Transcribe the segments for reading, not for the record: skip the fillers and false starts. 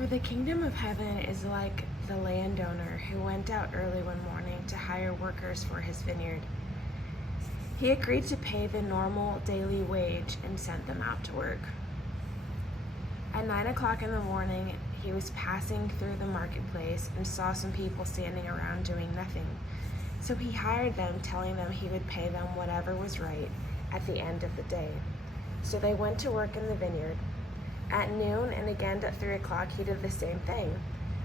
For the kingdom of heaven is like the landowner who went out early one morning to hire workers for his vineyard. He agreed to pay the normal daily wage and sent them out to work. At 9 o'clock in the morning, he was passing through the marketplace and saw some people standing around doing nothing. So he hired them, telling them he would pay them whatever was right at the end of the day. So they went to work in the vineyard. At noon and again at 3 o'clock, he did the same thing.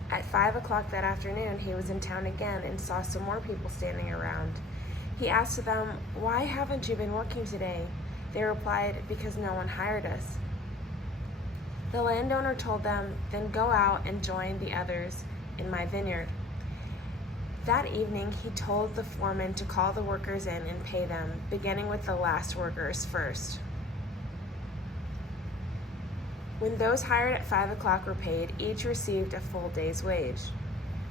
At 5 o'clock that afternoon, he was in town again and saw some more people standing around. He asked them, "Why haven't you been working today?" They replied, "Because no one hired us." The landowner told them, "Then go out and join the others in my vineyard." That evening, he told the foreman to call the workers in and pay them, beginning with the last workers first. When those hired at 5 o'clock were paid, each received a full day's wage.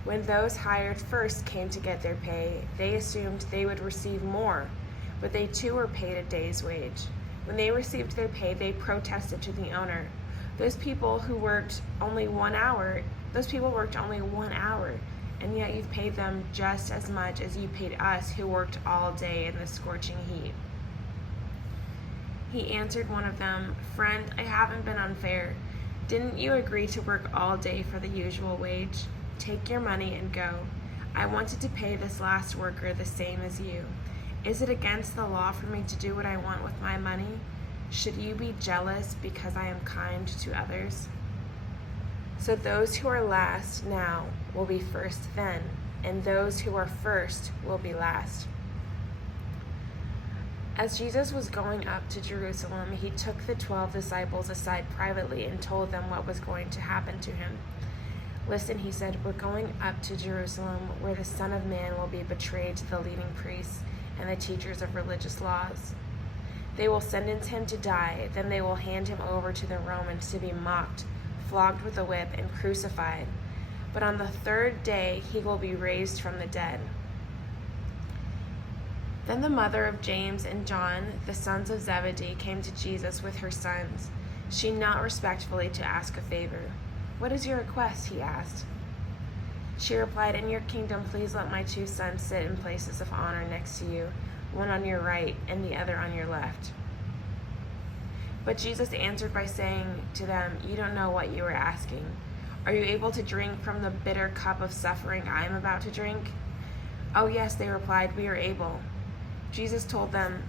When those hired first came to get their pay, they assumed they would receive more, but they too were paid a day's wage. When they received their pay, they protested to the owner. Those people worked only 1 hour, and yet you've paid them just as much as you paid us who worked all day in the scorching heat. He answered one of them, "Friend, I haven't been unfair. Didn't you agree to work all day for the usual wage? Take your money and go. I wanted to pay this last worker the same as you. Is it against the law for me to do what I want with my money? Should you be jealous because I am kind to others?" So those who are last now will be first then, and those who are first will be last. As Jesus was going up to Jerusalem, he took the 12 disciples aside privately and told them what was going to happen to him. "Listen," he said, "we're going up to Jerusalem, where the Son of Man will be betrayed to the leading priests and the teachers of religious laws. They will sentence him to die, then they will hand him over to the Romans to be mocked, flogged with a whip, and crucified. But on the third day he will be raised from the dead." Then the mother of James and John, the sons of Zebedee, came to Jesus with her sons. She knelt respectfully to ask a favor. "What is your request?" he asked. She replied, "In your kingdom, please let my 2 sons sit in places of honor next to you, one on your right and the other on your left." But Jesus answered by saying to them, "You don't know what you are asking. Are you able to drink from the bitter cup of suffering I am about to drink?" "Oh yes," they replied, "we are able." Jesus told them,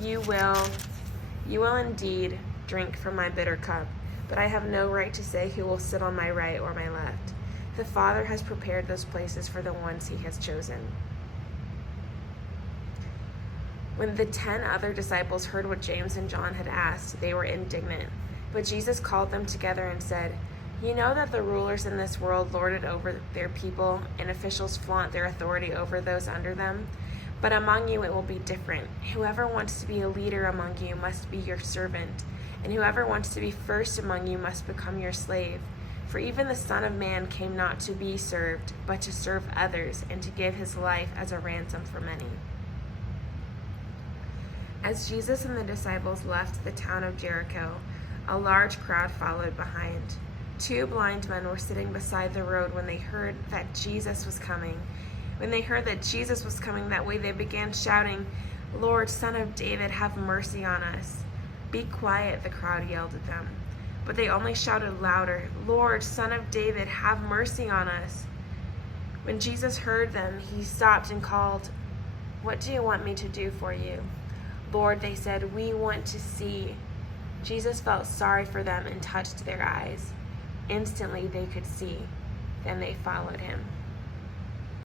You will indeed drink from my bitter cup, but I have no right to say who will sit on my right or my left. The Father has prepared those places for the ones he has chosen." When the 10 other disciples heard what James and John had asked, they were indignant. But Jesus called them together and said, "You know that the rulers in this world lord it over their people, and officials flaunt their authority over those under them. But among you it will be different. Whoever wants to be a leader among you must be your servant, and whoever wants to be first among you must become your slave. For even the Son of Man came not to be served, but to serve others, and to give his life as a ransom for many." As Jesus and the disciples left the town of Jericho, a large crowd followed behind. 2 blind men were sitting beside the road when they heard that Jesus was coming. When they heard that Jesus was coming that way, they began shouting, "Lord, Son of David, have mercy on us." "Be quiet," the crowd yelled at them. But they only shouted louder, "Lord, Son of David, have mercy on us." When Jesus heard them, he stopped and called, "What do you want me to do for you?" "Lord," they said, "we want to see." Jesus felt sorry for them and touched their eyes. Instantly they could see. Then they followed him.